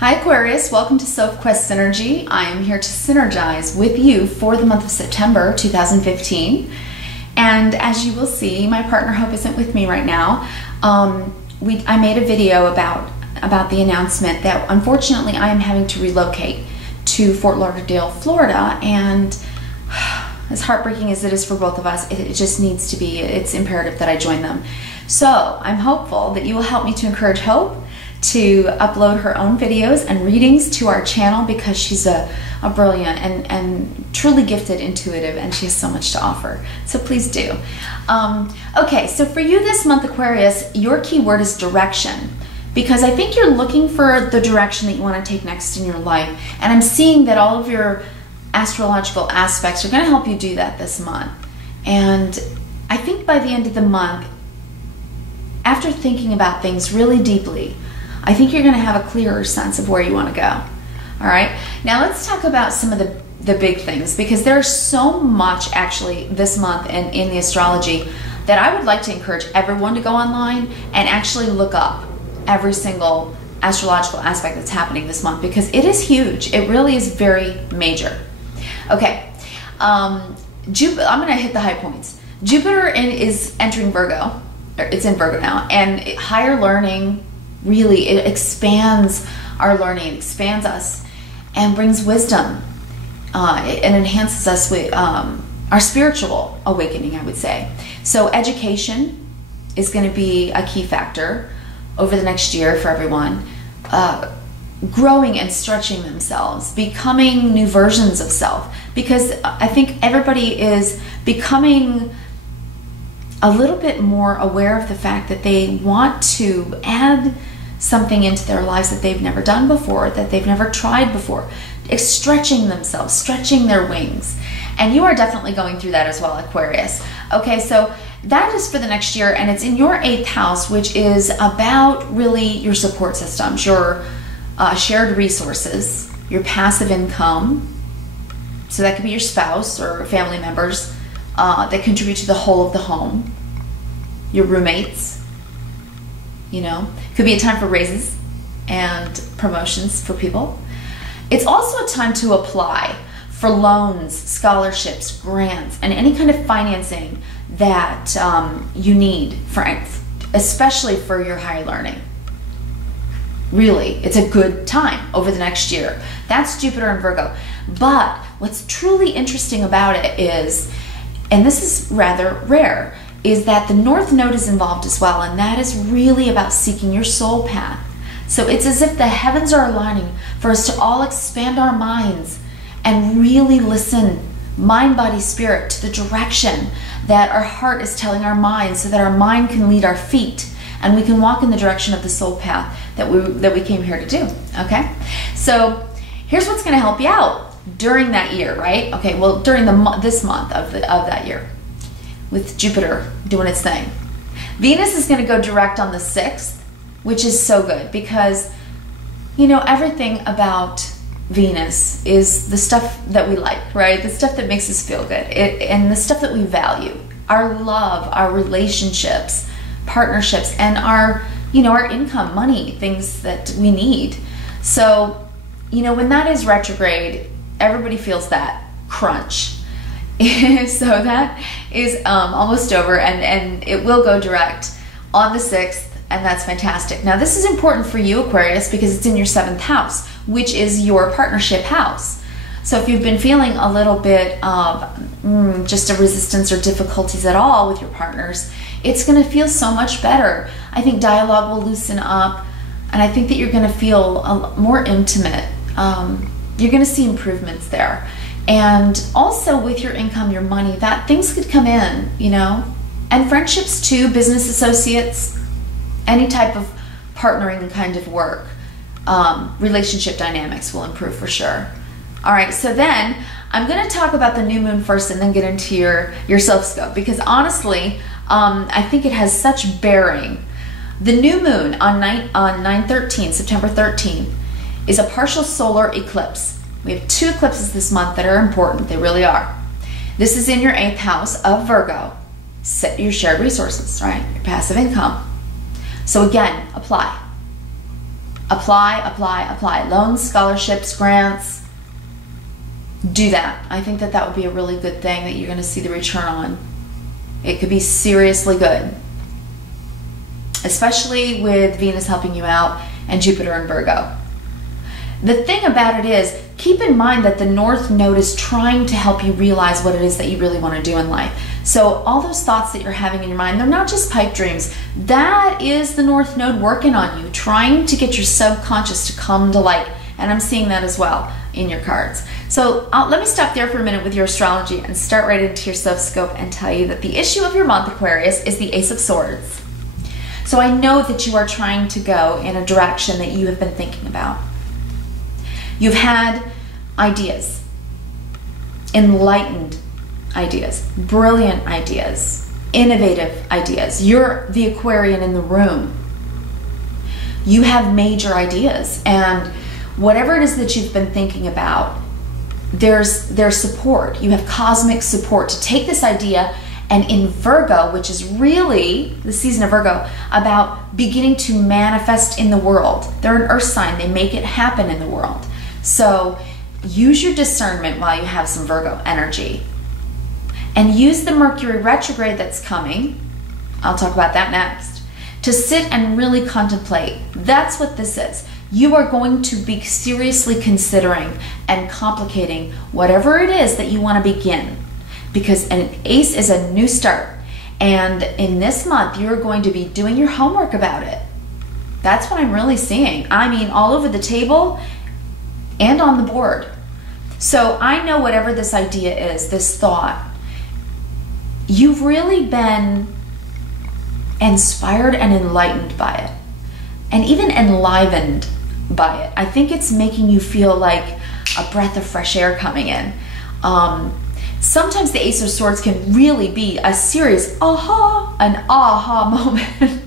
Hi Aquarius, welcome to Sophquest Synergy. I am here to synergize with you for the month of September 2015. And as you will see, my partner Hope isn't with me right now. I made a video about the announcement that unfortunately I am having to relocate to Fort Lauderdale, Florida, and as heartbreaking as it is for both of us, it just needs to be, it's imperative that I join them. So I'm hopeful that you will help me to encourage Hope to upload her own videos and readings to our channel, because she's a brilliant and truly gifted intuitive, and she has so much to offer. So please do. Okay, so for you this month, Aquarius, your keyword is direction, because I think you're looking for the direction that you want to take next in your life. And I'm seeing that all of your astrological aspects are going to help you do that this month. And I think by the end of the month, after thinking about things really deeply, I think you're going to have a clearer sense of where you want to go. All right, now let's talk about some of the big things, because there's so much actually this month in the astrology that I would like to encourage everyone to go online and actually look up every single astrological aspect that's happening this month, because it is huge. It really is very major. Okay, Jupiter, I'm going to hit the high points. Jupiter is entering Virgo. It's in Virgo now, and higher learning, really, it expands our learning, it expands us and brings wisdom. It enhances us with our spiritual awakening, I would say. So education is going to be a key factor over the next year for everyone. Growing and stretching themselves, becoming new versions of self, because I think everybody is becoming a little bit more aware of the fact that they want to add something into their lives that they've never done before, that they've never tried before. It's stretching themselves, stretching their wings. And you are definitely going through that as well, Aquarius. Okay, so that is for the next year, and it's in your 8th house, which is about really your support systems, your shared resources, your passive income. So that could be your spouse or family members that contribute to the whole of the home, your roommates. You know, could be a time for raises and promotions for people. It's also a time to apply for loans, scholarships, grants, and any kind of financing that you need, especially for your higher learning. Really, it's a good time over the next year. That's Jupiter and Virgo. But what's truly interesting about it is, and this is rather rare, is that the North Node is involved as well, and that is really about seeking your soul path. So it's as if the heavens are aligning for us to all expand our minds and really listen, mind, body, spirit, to the direction that our heart is telling our mind, so that our mind can lead our feet and we can walk in the direction of the soul path that we came here to do. Okay, so here's what's going to help you out during that year, right? Okay, well, during this month of that year, with Jupiter doing its thing. Venus is going to go direct on the 6th, which is so good, because, you know, everything about Venus is the stuff that we like, right? The stuff that makes us feel good, and the stuff that we value. Our love, our relationships, partnerships, and our, you know, our income, money, things that we need. So, you know, when that is retrograde, everybody feels that crunch. So that is almost over, and it will go direct on the 6th, and that's fantastic. Now this is important for you, Aquarius, because it's in your 7th house, which is your partnership house. So if you've been feeling a little bit of just a resistance or difficulties at all with your partners, it's going to feel so much better. I think dialogue will loosen up, and I think that you're going to feel more intimate. You're going to see improvements there. And also with your income, your money, that things could come in, you know, and friendships too, business associates, any type of partnering kind of work, relationship dynamics will improve for sure. All right, so then I'm going to talk about the new moon first, and then get into your Sophscope, because honestly, I think it has such bearing. The new moon on 9/13, September 13th, is a partial solar eclipse. We have 2 eclipses this month that are important. They really are. This is in your 8th house of Virgo. Set your shared resources, right? Your passive income. So again, apply. Apply, apply, apply. Loans, scholarships, grants. Do that. I think that that would be a really good thing that you're going to see the return on. It could be seriously good. Especially with Venus helping you out and Jupiter in Virgo. The thing about it is, keep in mind that the North Node is trying to help you realize what it is that you really want to do in life. So all those thoughts that you're having in your mind, they're not just pipe dreams. That is the North Node working on you, trying to get your subconscious to come to light. And I'm seeing that as well in your cards. So let me stop there for a minute with your astrology and start right into your Sophscope and tell you that the issue of your month, Aquarius, is the Ace of Swords. So I know that you are trying to go in a direction that you have been thinking about. You've had ideas, enlightened ideas, brilliant ideas, innovative ideas. You're the Aquarian in the room. You have major ideas, and whatever it is that you've been thinking about, there's support. You have cosmic support to take this idea, and in Virgo, which is really the season of Virgo, about beginning to manifest in the world. They're an earth sign. They make it happen in the world. So use your discernment while you have some Virgo energy. And use the Mercury retrograde that's coming, I'll talk about that next, to sit and really contemplate. That's what this is. You are going to be seriously considering and complicating whatever it is that you want to begin. Because an ace is a new start. And in this month, you're going to be doing your homework about it. That's what I'm really seeing. I mean, all over the table and on the board. So I know whatever this idea is, this thought, you've really been inspired and enlightened by it, and even enlivened by it. I think it's making you feel like a breath of fresh air coming in. Sometimes the Ace of Swords can really be a serious an aha moment.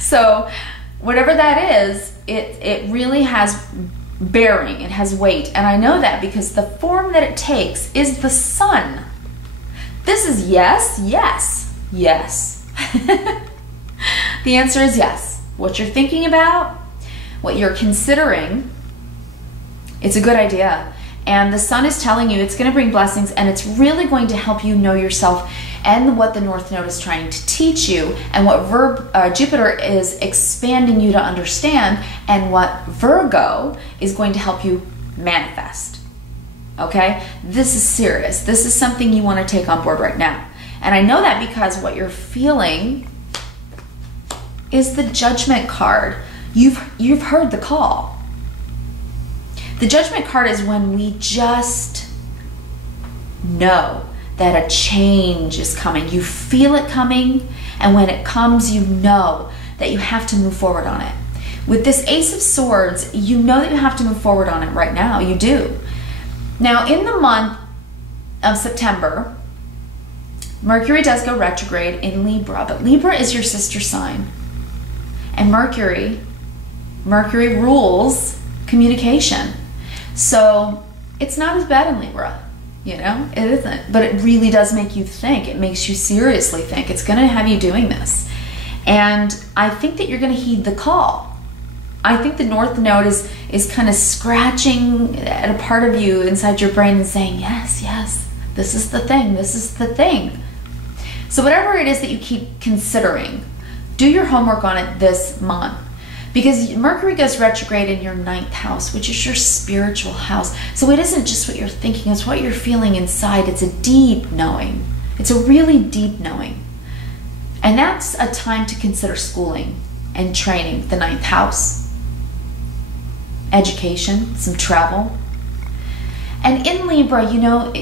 So whatever that is, it really has bearing, it has weight. And I know that because the form that it takes is the sun. This is yes, yes, yes. The answer is yes. What you're thinking about, what you're considering, it's a good idea. And the sun is telling you it's going to bring blessings, and it's really going to help you know yourself and what the North Node is trying to teach you, and what Jupiter is expanding you to understand, and what Virgo is going to help you manifest. Okay? This is serious. This is something you want to take on board right now. And I know that because what you're feeling is the Judgment card. You've heard the call. The Judgment card is when we just know that a change is coming. You feel it coming, and when it comes, you know that you have to move forward on it. With this Ace of Swords, you know that you have to move forward on it right now. You do. Now, in the month of September, Mercury does go retrograde in Libra, but Libra is your sister sign. And Mercury rules communication. So it's not as bad in Libra, you know, it isn't, but it really does make you think. It makes you seriously think. It's going to have you doing this. And I think that you're going to heed the call. I think the North Node is kind of scratching at a part of you inside your brain and saying, yes, yes, this is the thing, this is the thing. So whatever it is that you keep considering, do your homework on it this month. Because Mercury goes retrograde in your 9th house, which is your spiritual house. So it isn't just what you're thinking, it's what you're feeling inside. It's a deep knowing. It's a really deep knowing. And that's a time to consider schooling and training, the 9th house. Education, some travel. And in Libra, you know,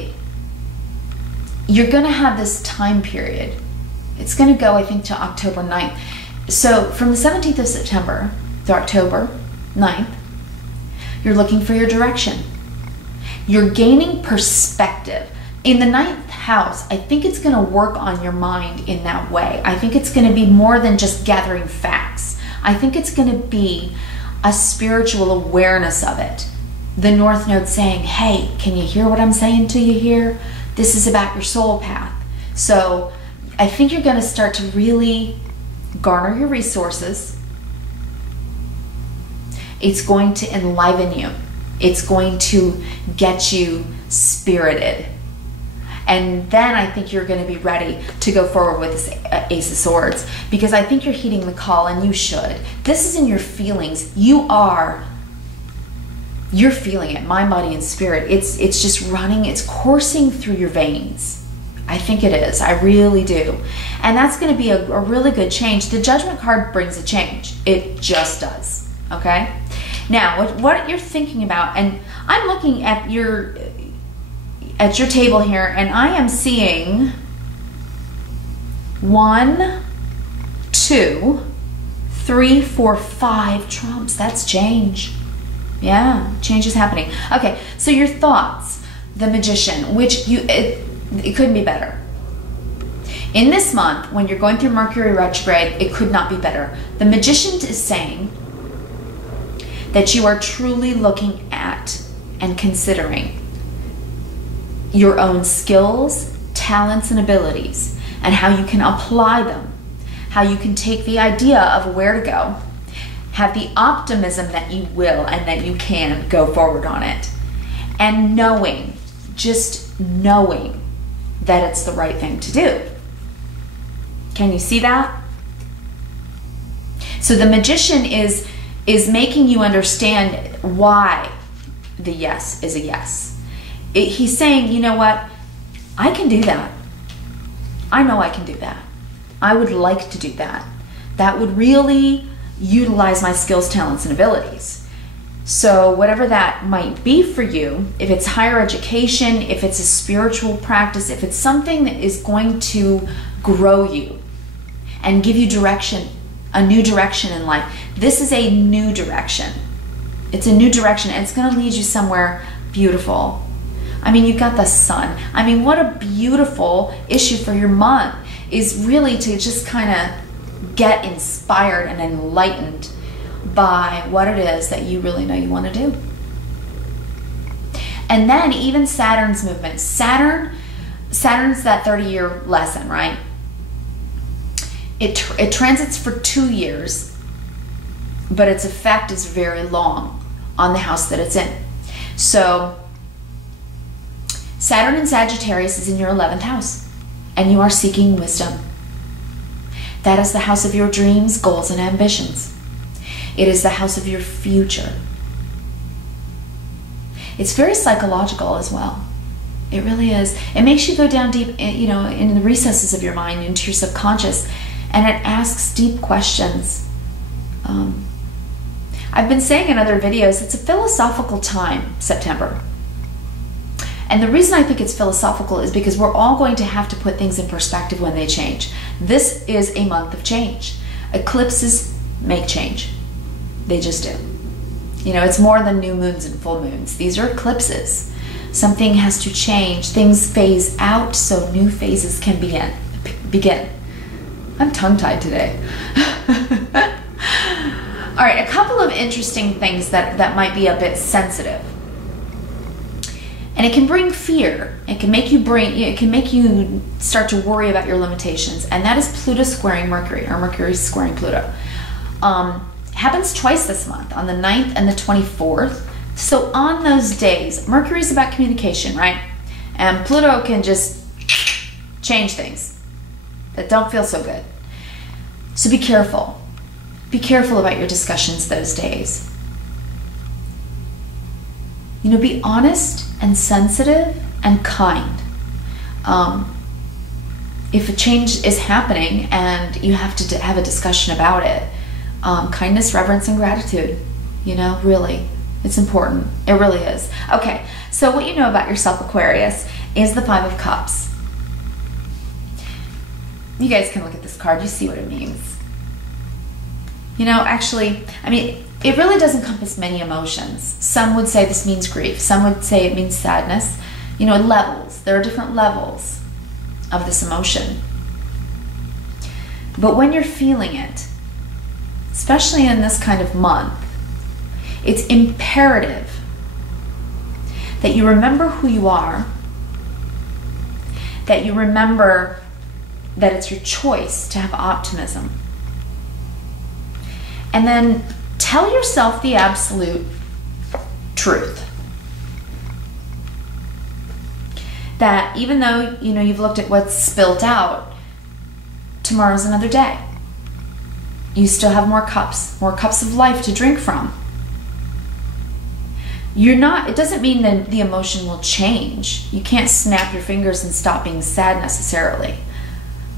you're going to have this time period. It's going to go, I think, to October 9th. So from the 17th of September to October 9th, you're looking for your direction. You're gaining perspective. In the 9th house, I think it's going to work on your mind in that way. I think it's going to be more than just gathering facts. I think it's going to be a spiritual awareness of it. The North Node saying, hey, can you hear what I'm saying to you here? This is about your soul path. So I think you're going to start to really garner your resources, It's going to enliven you. It's going to get you spirited. And then I think you're going to be ready to go forward with this Ace of Swords, because I think you're heeding the call, and you should. This is in your feelings. You're feeling it, mind, body, and spirit. It's just running, it's coursing through your veins. I think it is. I really do. And that's going to be a really good change. The Judgment card brings a change. It just does. Okay? Now, what you're thinking about, and I'm looking at your table here, and I am seeing 1, 2, 3, 4, 5 trumps. That's change. Yeah, change is happening. Okay, so your thoughts, the Magician, which it couldn't be better. In this month, when you're going through Mercury retrograde, it could not be better. The Magician is saying that you are truly looking at and considering your own skills, talents, and abilities, and how you can apply them, how you can take the idea of where to go, have the optimism that you will and that you can go forward on it, and knowing, just knowing that it's the right thing to do. Can you see that? So the Magician is making you understand why the yes is a yes. He's saying, you know what, I can do that. I know I can do that. I would like to do that. That would really utilize my skills, talents, and abilities. So whatever that might be for you, if it's higher education, if it's a spiritual practice, if it's something that is going to grow you and give you direction, a new direction in life. This is a new direction. It's a new direction, and it's going to lead you somewhere beautiful. I mean, you've got the sun. I mean, what a beautiful issue for your month is really to just kind of get inspired and enlightened by what it is that you really know you want to do. And then even Saturn's movement. Saturn's that 30-year lesson, right? It transits for 2 years, but its effect is very long on the house that it's in. So Saturn in Sagittarius is in your 11th house, and you are seeking wisdom. That is the house of your dreams, goals, and ambitions. It is the house of your future. It's very psychological as well. It really is. It makes you go down deep, you know, in the recesses of your mind, into your subconscious, and it asks deep questions. I've been saying in other videos, it's a philosophical time, September. And the reason I think it's philosophical is because we're all going to have to put things in perspective when they change. This is a month of change. Eclipses make change. They just do. You know, it's more than new moons and full moons. These are eclipses. Something has to change. Things phase out so new phases can begin. I'm tongue-tied today. All right, a couple of interesting things that might be a bit sensitive. And it can bring fear. It can make you start to worry about your limitations. And that is Pluto squaring Mercury, or Mercury squaring Pluto. Happens twice this month, on the 9th and the 24th. So on those days, Mercury's about communication, right? And Pluto can just change things that don't feel so good. So be careful. Be careful about your discussions those days. You know, be honest and sensitive and kind. If a change is happening and you have to have a discussion about it, kindness, reverence, and gratitude, you know, really, it's important. It really is. Okay, so what you know about yourself, Aquarius, is the 5 of Cups. You guys can look at this card. You see what it means. You know, actually, I mean, it really does encompass many emotions. Some would say this means grief. Some would say it means sadness. You know, levels. There are different levels of this emotion. But when you're feeling it, especially in this kind of month, it's imperative that you remember who you are, that you remember that it's your choice to have optimism. And then tell yourself the absolute truth. That even though, you know, you've looked at what's spilt out, tomorrow's another day. You still have more cups of life to drink from. It doesn't mean that the emotion will change. You can't snap your fingers and stop being sad necessarily.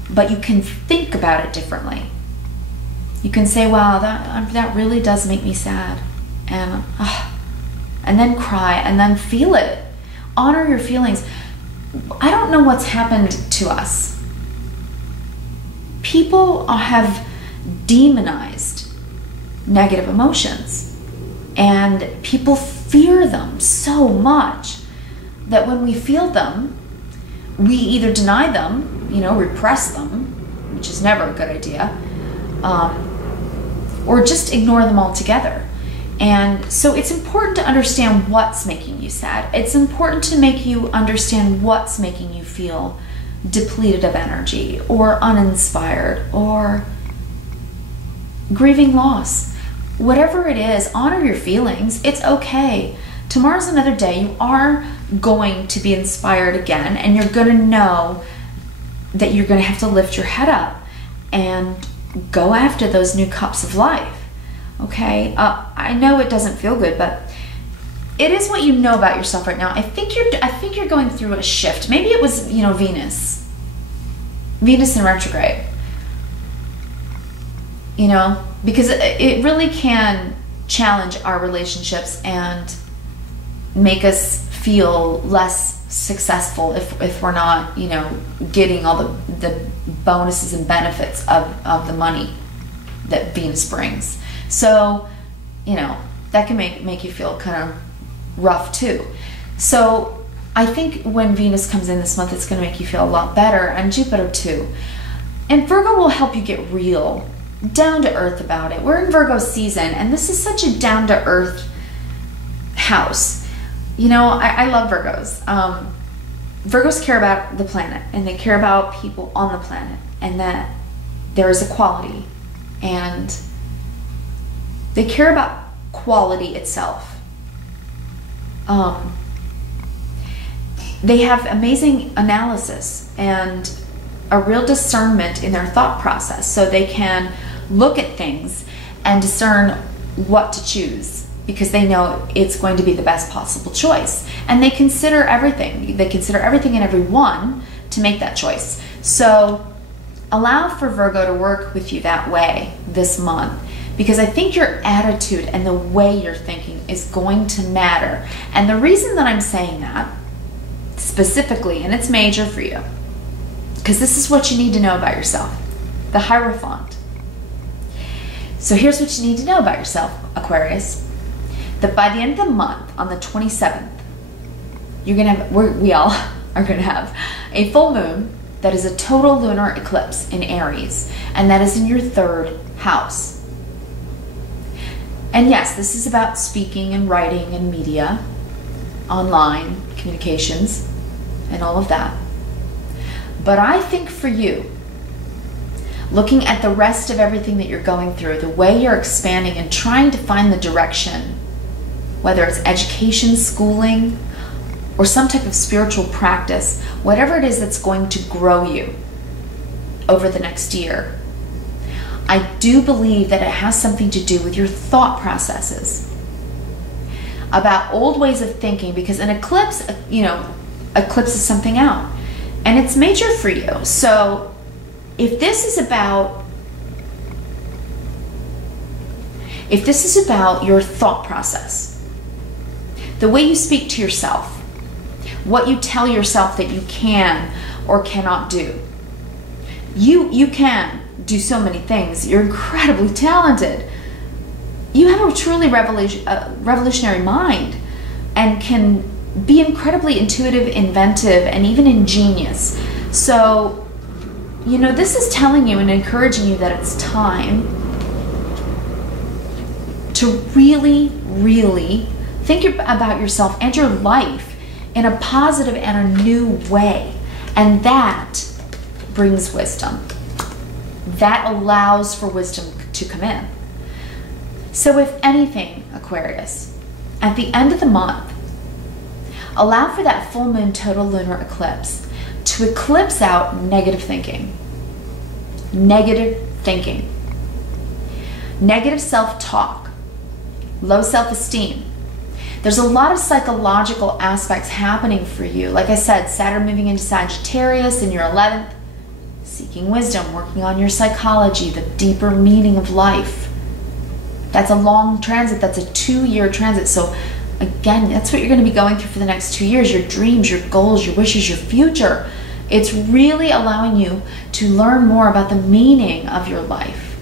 But you can think about it differently. You can say, wow, that really does make me sad. And then cry, and then feel it. Honor your feelings. I don't know what's happened to us. People have demonized negative emotions, and people fear them so much that when we feel them, we either deny them, you know, repress them, which is never a good idea, or just ignore them altogether. And so it's important to understand what's making you sad. It's important to make you understand what's making you feel depleted of energy or uninspired or grieving loss. Whatever it is, honor your feelings. It's okay. Tomorrow's another day. You are going to be inspired again, and you're going to know that you're going to have to lift your head up and go after those new cups of life. Okay, I know it doesn't feel good, but it is what you know about yourself right now. I think you're going through a shift. Maybe it was, you know, Venus in retrograde. You know, because it really can challenge our relationships and make us feel less successful if we're not, you know, getting all the bonuses and benefits of the money that Venus brings. So, you know, that can make you feel kind of rough too. So I think when Venus comes in this month, it's going to make you feel a lot better, and Jupiter too. And Virgo will help you get real, down to earth about it. We're in Virgo season, and this is such a down to earth house. You know, I love Virgos. Virgos care about the planet, and they care about people on the planet, and that there is equality, and they care about quality itself. They have amazing analysis and a real discernment in their thought process, so they can look at things and discern what to choose because they know it's going to be the best possible choice. And they consider everything. They consider everything and everyone to make that choice. So allow for Virgo to work with you that way this month, because I think your attitude and the way you're thinking is going to matter. And the reason that I'm saying that specifically, and it's major for you, because this is what you need to know about yourself, the Hierophant. So here's what you need to know about yourself, Aquarius, that by the end of the month, on the 27th, you're gonna have, we all are gonna have a full moon that is a total lunar eclipse in Aries, and that is in your 3rd house. And yes, this is about speaking and writing and media, online communications, and all of that. But I think for you, looking at the rest of everything that you're going through, the way you're expanding and trying to find the direction, whether it's education, schooling, or some type of spiritual practice, whatever it is that's going to grow you over the next year, I do believe that it has something to do with your thought processes about old ways of thinking, because an eclipse, you know, eclipses something out, and it's major for you. So if this is about your thought process, the way you speak to yourself, what you tell yourself that you can or cannot do, you can do so many things. You're incredibly talented. You have a truly revolutionary mind and can be incredibly intuitive, inventive, and even ingenious. So, you know, this is telling you and encouraging you that it's time to really, really think about yourself and your life in a positive and a new way. And that brings wisdom. That allows for wisdom to come in. So if anything, Aquarius, at the end of the month, allow for that full moon total lunar eclipse to eclipse out negative thinking, negative self-talk, low self-esteem. There's a lot of psychological aspects happening for you. Like I said, Saturn moving into Sagittarius in your 11th, seeking wisdom, working on your psychology, the deeper meaning of life. That's a long transit. That's a 2-year transit. So again, that's what you're going to be going through for the next 2 years. Your dreams, your goals, your wishes, your future. It's really allowing you to learn more about the meaning of your life.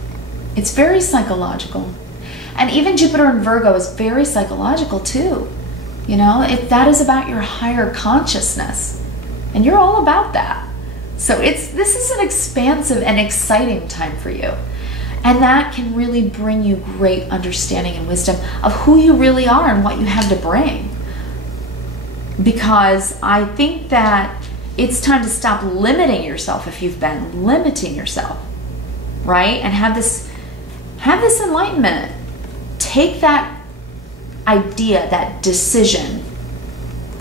It's very psychological. And even Jupiter in Virgo is very psychological too. You know, if that is about your higher consciousness. And you're all about that. So this is an expansive and exciting time for you. And that can really bring you great understanding and wisdom of who you really are and what you have to bring. Because I think that it's time to stop limiting yourself if you've been limiting yourself, right? And have this enlightenment. Take that idea, that decision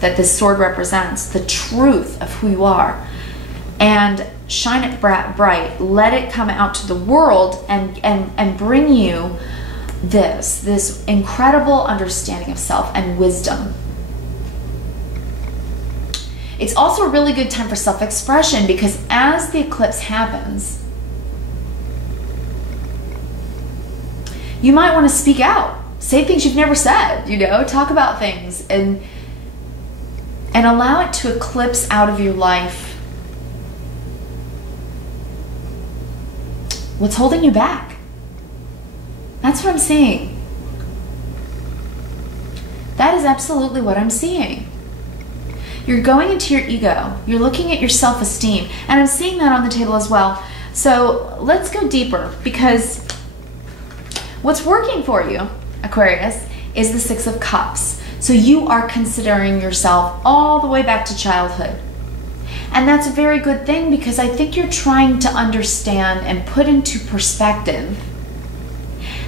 that this sword represents, the truth of who you are, and shine it bright. Let it come out to the world and bring you this incredible understanding of self and wisdom. It's also a really good time for self-expression, because as the eclipse happens, you might want to speak out, say things you've never said, you know, talk about things and allow it to eclipse out of your life what's holding you back. That's what I'm seeing. That is absolutely what I'm seeing. You're going into your ego. You're looking at your self-esteem. And I'm seeing that on the table as well. So let's go deeper, because what's working for you, Aquarius, is the Six of Cups. So you are considering yourself all the way back to childhood. And that's a very good thing, because I think you're trying to understand and put into perspective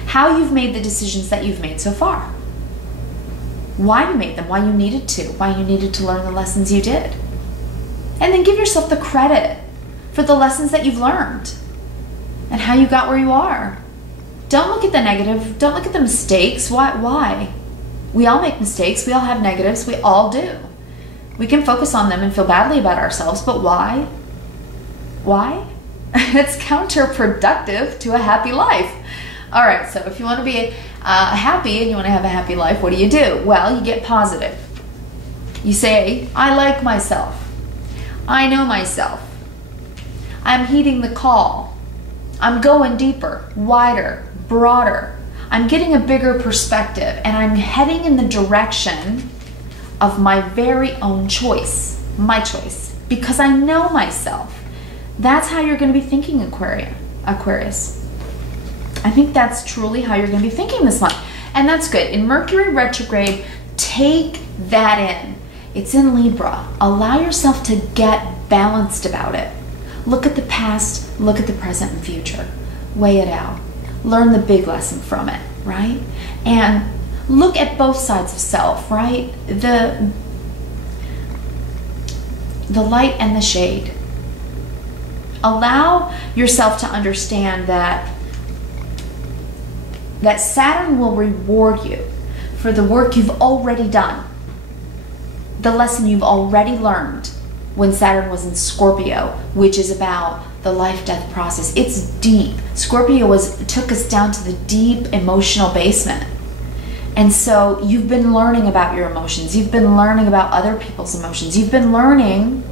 how you've made the decisions that you've made so far. Why you made them, why you needed to learn the lessons you did. And then give yourself the credit for the lessons that you've learned and how you got where you are. Don't look at the negative, don't look at the mistakes. Why? We all make mistakes, we all have negatives, we all do. We can focus on them and feel badly about ourselves, but why? Why? It's counterproductive to a happy life. All right, so if you want to be happy and you want to have a happy life, what do? Well, you get positive. You say, I like myself. I know myself. I'm heeding the call. I'm going deeper, wider, broader. I'm getting a bigger perspective, and I'm heading in the direction of my very own choice, my choice, because I know myself. That's how you're going to be thinking, Aquarius. I think that's truly how you're going to be thinking this month. And that's good. In Mercury retrograde, take that in. It's in Libra. Allow yourself to get balanced about it. Look at the past, look at the present and future. Weigh it out. Learn the big lesson from it, right? And look at both sides of self, right? The light and the shade. Allow yourself to understand that Saturn will reward you for the work you've already done, the lesson you've already learned when Saturn was in Scorpio, which is about the life-death process. It's deep. Scorpio took us down to the deep emotional basement. And so you've been learning about your emotions. You've been learning about other people's emotions. You've been learning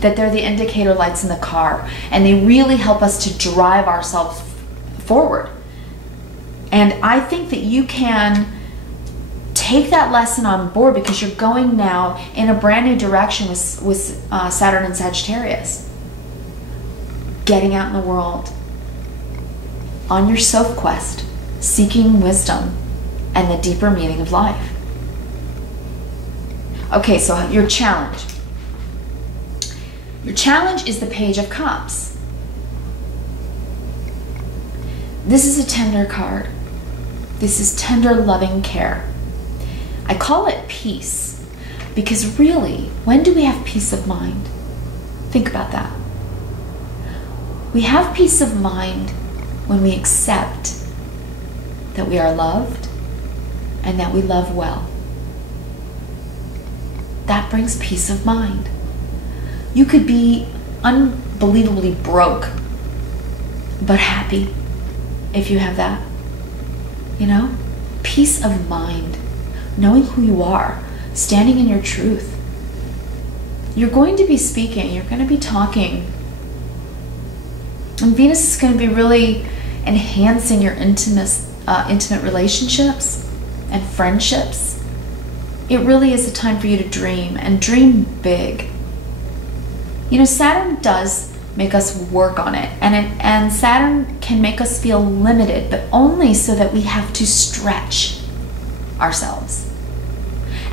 that they're the indicator lights in the car, and they really help us to drive ourselves forward. And I think that you can take that lesson on board, because you're going now in a brand new direction with Saturn and Sagittarius. Getting out in the world on your Sophquest, seeking wisdom and the deeper meaning of life. Okay, so your challenge. Your challenge is the Page of Cups. This is a tender card. This is tender, loving care. I call it peace because really, when do we have peace of mind? Think about that. We have peace of mind when we accept that we are loved and that we love well. That brings peace of mind. You could be unbelievably broke, but happy if you have that. You know? Peace of mind. Knowing who you are. Standing in your truth. You're going to be speaking. You're going to be talking. And Venus is going to be really enhancing your intimate relationships and friendships. It really is a time for you to dream, and dream big. You know, Saturn does make us work on it, and Saturn can make us feel limited, but only so that we have to stretch ourselves.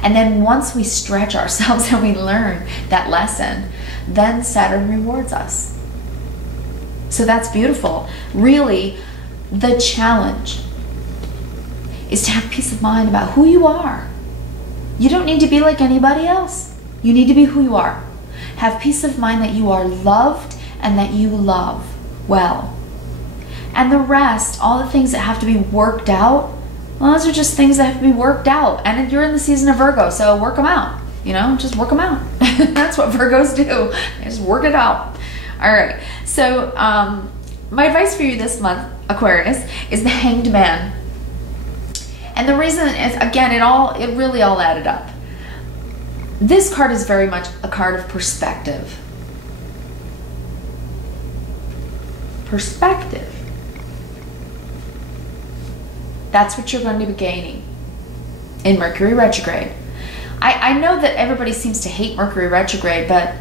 And then once we stretch ourselves and we learn that lesson, then Saturn rewards us. So that's beautiful. Really, the challenge is to have peace of mind about who you are. You don't need to be like anybody else. You need to be who you are. Have peace of mind that you are loved and that you love well. And the rest, all the things that have to be worked out, well, those are just things that have to be worked out. And you're in the season of Virgo, so work them out. You know, just work them out. That's what Virgos do. They just work it out. All right. So my advice for you this month, Aquarius, is the Hanged Man. And the reason is, again, it really all added up. This card is very much a card of perspective. Perspective. That's what you're going to be gaining in Mercury retrograde. I know that everybody seems to hate Mercury retrograde, but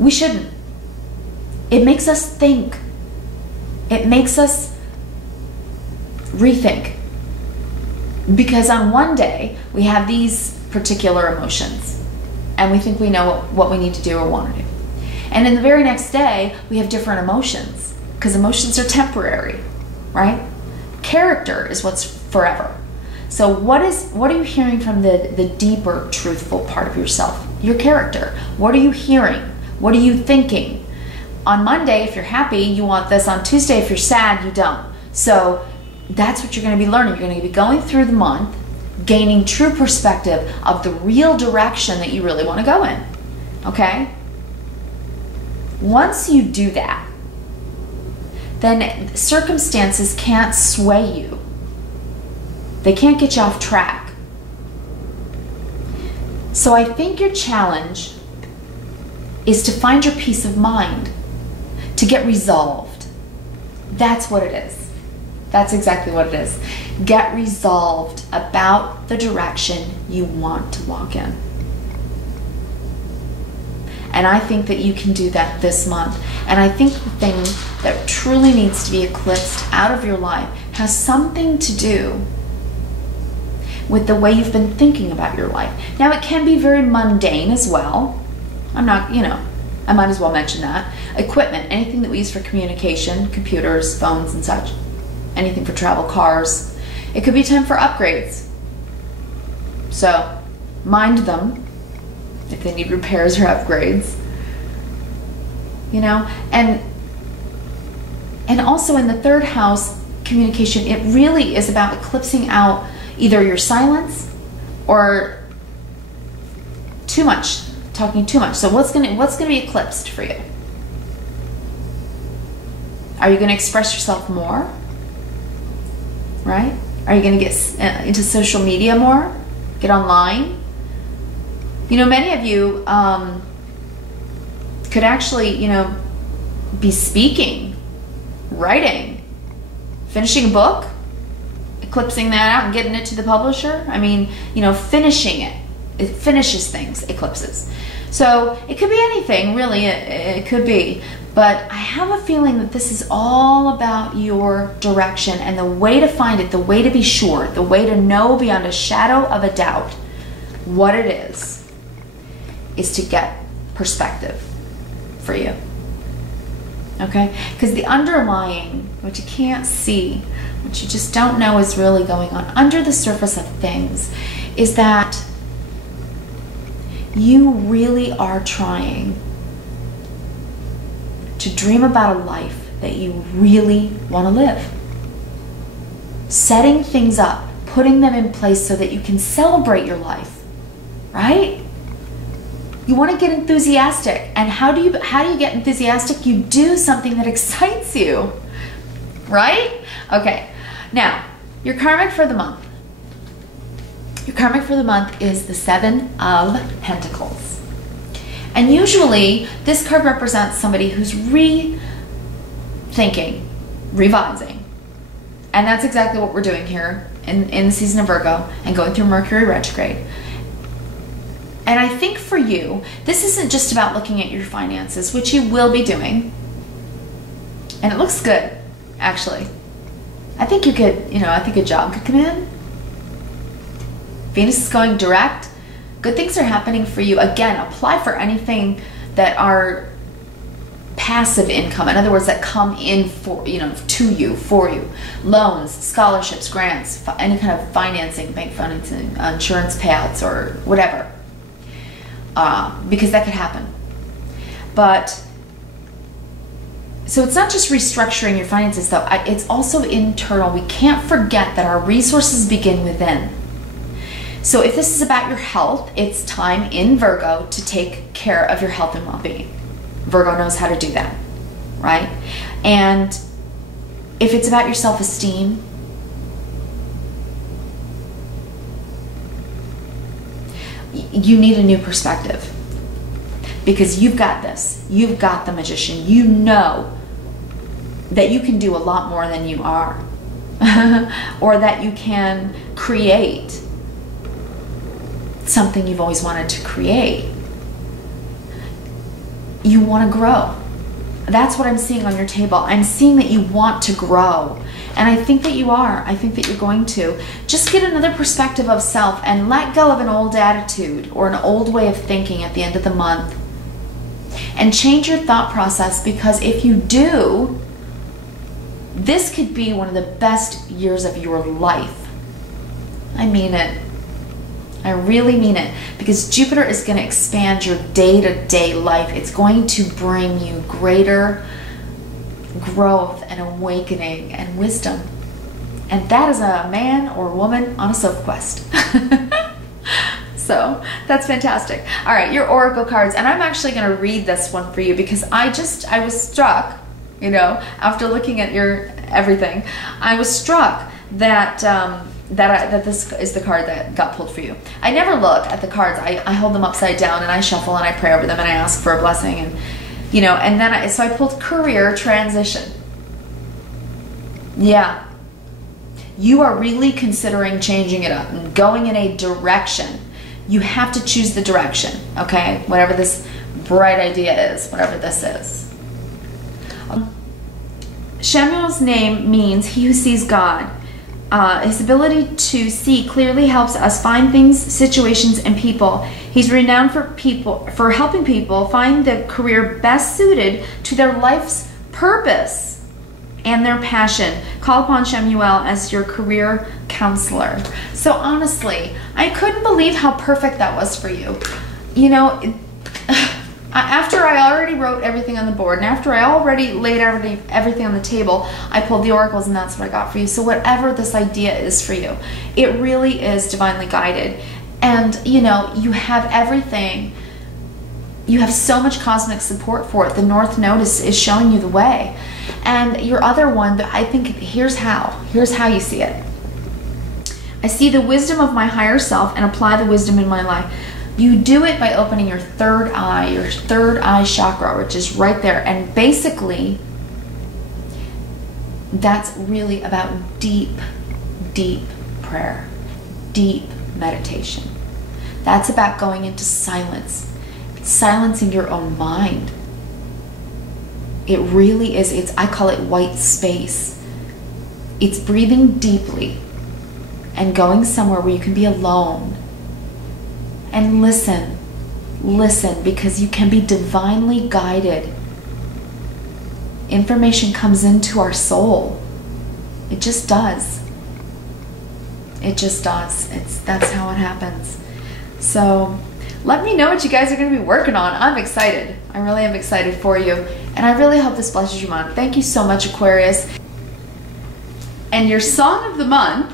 we shouldn't. It makes us think. It makes us rethink. Because on one day, we have these particular emotions, and we think we know what we need to do or want to do. And in the very next day, we have different emotions, because emotions are temporary, right? Character is what's forever. So what are you hearing from the deeper, truthful part of yourself? Your character. What are you hearing? What are you thinking? On Monday, if you're happy, you want this. On Tuesday, if you're sad, you don't. So that's what you're going to be learning. You're going to be going through the month, gaining true perspective of the real direction that you really want to go in. Okay? Once you do that, then circumstances can't sway you. They can't get you off track. So I think your challenge is to find your peace of mind, to get resolved. That's what it is. That's exactly what it is. Get resolved about the direction you want to walk in. And I think that you can do that this month. And I think the thing that truly needs to be eclipsed out of your life has something to do with the way you've been thinking about your life. Now, it can be very mundane as well. I'm not, I might as well mention that. Equipment, anything that we use for communication, computers, phones, and such. Anything for travel, cars. It could be time for upgrades. So, mind them if they need repairs or upgrades. And also in the third house, communication, it really is about eclipsing out either your silence or too much, talking too much. So what's gonna be eclipsed for you? Are you gonna express yourself more? Right? Are you gonna get into social media more? Get online? Many of you could actually, be speaking, writing, finishing a book, eclipsing that out and getting it to the publisher. Finishing it. It finishes things, eclipses. So it could be anything, really, it could be. But I have a feeling that this is all about your direction and the way to find it, the way to be sure, the way to know beyond a shadow of a doubt what it is to get perspective for you. okay? Because the underlying, what you can't see, what you just don't know is really going on under the surface of things, is that you really are trying to dream about a life that you really want to live. Setting things up, putting them in place so that you can celebrate your life, right? You want to get enthusiastic. And how do you get enthusiastic? You do something that excites you, right? Okay, now, your karmic for the month. Your karmic for the month is the Seven of Pentacles. And usually, this card represents somebody who's rethinking, revising. And that's exactly what we're doing here in the season of Virgo and going through Mercury retrograde. And I think for you, this isn't just about looking at your finances, which you will be doing. And it looks good, actually. I think you could, I think a job could come in. Venus is going direct. Good things are happening for you. Again, apply for anything that are passive income. In other words, that come in for, to you, for you. Loans, scholarships, grants, any kind of financing, bank financing, insurance payouts, or whatever. Because that could happen. But, so it's not just restructuring your finances though, it's also internal. We can't forget that our resources begin within. So if this is about your health, it's time in Virgo to take care of your health and well-being. Virgo knows how to do that, right? And if it's about your self-esteem, you need a new perspective, because you've got this. You've got the magician. You know that you can do a lot more than you are, or that you can create something you've always wanted to create. You want to grow. That's what I'm seeing on your table. I'm seeing that you want to grow. And I think that you are. I think that you're going to. Just get another perspective of self and let go of an old attitude or an old way of thinking at the end of the month. And change your thought process, because if you do, this could be one of the best years of your life. I mean it. I really mean it, because Jupiter is going to expand your day-to-day life. It's going to bring you greater growth and awakening and wisdom. And that is a man or woman on a Sophquest. So that's fantastic. All right, your oracle cards. And I'm actually going to read this one for you, because I was struck, after looking at your everything, I was struck that that this is the card that got pulled for you. I never look at the cards. I hold them upside down and I shuffle and I pray over them and I ask for a blessing, and and then so I pulled career transition. Yeah. You are really considering changing it up and going in a direction. You have to choose the direction, okay? Whatever this bright idea is, whatever this is. Shemuel's name means he who sees God. His ability to see clearly helps us find things, situations, and people. He's renowned for helping people find the career best suited to their life's purpose and their passion. Call upon Shemuel as your career counselor. So honestly, I couldn't believe how perfect that was for you. After I already wrote everything on the board, and after I already laid everything on the table, I pulled the oracles, and that's what I got for you. So whatever this idea is for you, it really is divinely guided. And, you have everything. You have so much cosmic support for it. The North Node is showing you the way. And your other one, I think, here's how you see it. I see the wisdom of my higher self and apply the wisdom in my life. You do it by opening your third eye chakra, which is right there. And basically, that's really about deep, deep prayer, deep meditation. That's about going into silence, silencing your own mind. It really is. I call it white space. It's breathing deeply and going somewhere where you can be alone. And listen, because you can be divinely guided information comes into our soul. It just does. It just does. That's how it happens. So let me know what you guys are going to be working on. I'm excited. I really am excited for you. And I really hope this blesses your month. Thank you so much, Aquarius. And your song of the month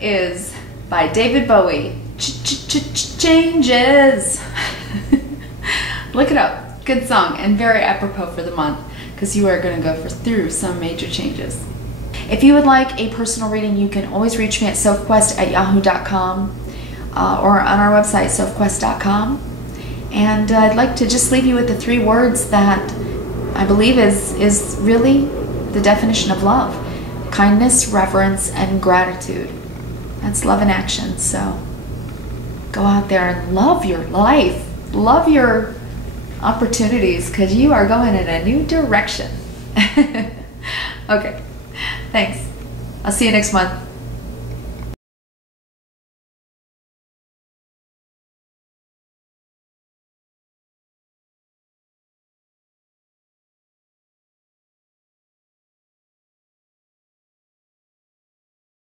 is by David Bowie. Changes. Look it up. Good song and very apropos for the month, because you are going to go through some major changes. If you would like a personal reading, you can always reach me at sophquest@yahoo.com or on our website, sophquest.com. And I'd like to just leave you with the 3 words that I believe is really the definition of love: kindness, reverence, and gratitude. That's love in action. So go out there and love your life. Love your opportunities, because you are going in a new direction. Okay. Thanks. I'll see you next month.